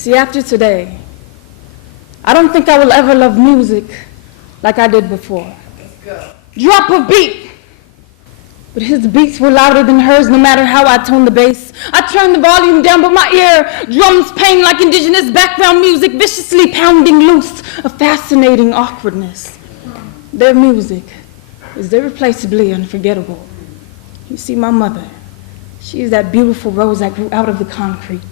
See, after today, I don't think I will ever love music like I did before. Let's go. Drop a beat. But his beats were louder than hers no matter how I toned the bass. I turned the volume down, but my ear drums pain like indigenous background music, viciously pounding loose a fascinating awkwardness. Their music is irreplaceably unforgettable. You see, my mother, she is that beautiful rose that grew out of the concrete,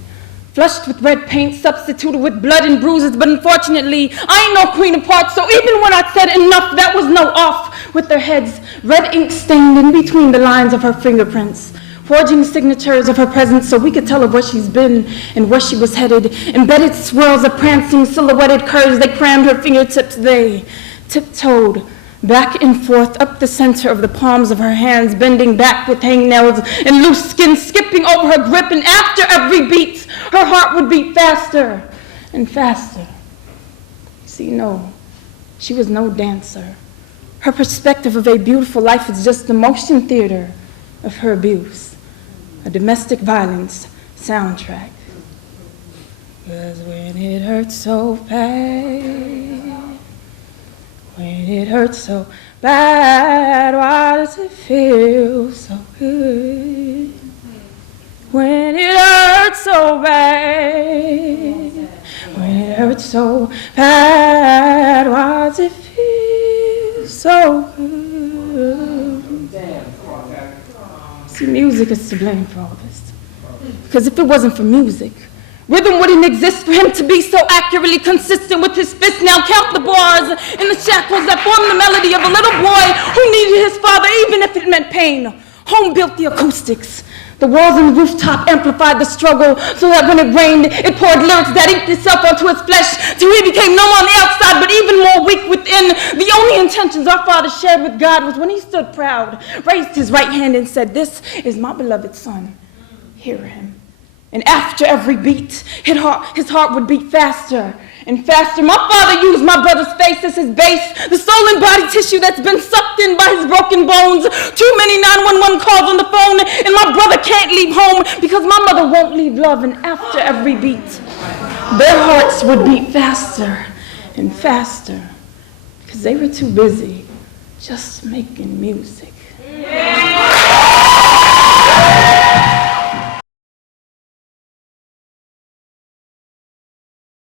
flushed with red paint, substituted with blood and bruises, but unfortunately, I ain't no queen of hearts, so even when I said enough, that was no off, with their heads red ink stained in between the lines of her fingerprints, forging signatures of her presence so we could tell of where she's been and where she was headed. Embedded swirls of prancing, silhouetted curves, they crammed her fingertips, they tiptoed back and forth up the center of the palms of her hands, bending back with hangnails and loose skin, skipping over her grip, and after every beat, her heart would beat faster and faster. See, no, she was no dancer. Her perspective of a beautiful life is just the motion theater of her abuse, a domestic violence soundtrack. 'Cause when it hurts so bad, when it hurts so bad, why does it feel so good? When it hurts so bad, when it hurts so bad, why does it feel so good? See, music is to blame for all this. Because if it wasn't for music, rhythm wouldn't exist for him to be so accurately consistent with his fist. Now count the bars and the shackles that form the melody of a little boy who needed his father, even if it meant pain. Home built the acoustics. The walls and the rooftop amplified the struggle so that when it rained, it poured lyrics that inked itself onto his flesh till he became numb on the outside but even more weak within. The only intentions our father shared with God was when he stood proud, raised his right hand and said, "This is my beloved son. Hear him." And after every beat, his heart would beat faster and faster. My father used my brother's face as his base, the soul and body tissue that's been sucked in by his broken bones. Too many 911 calls on the phone, and my brother can't leave home because my mother won't leave love. And after every beat, their hearts would beat faster and faster because they were too busy just making music. Yeah.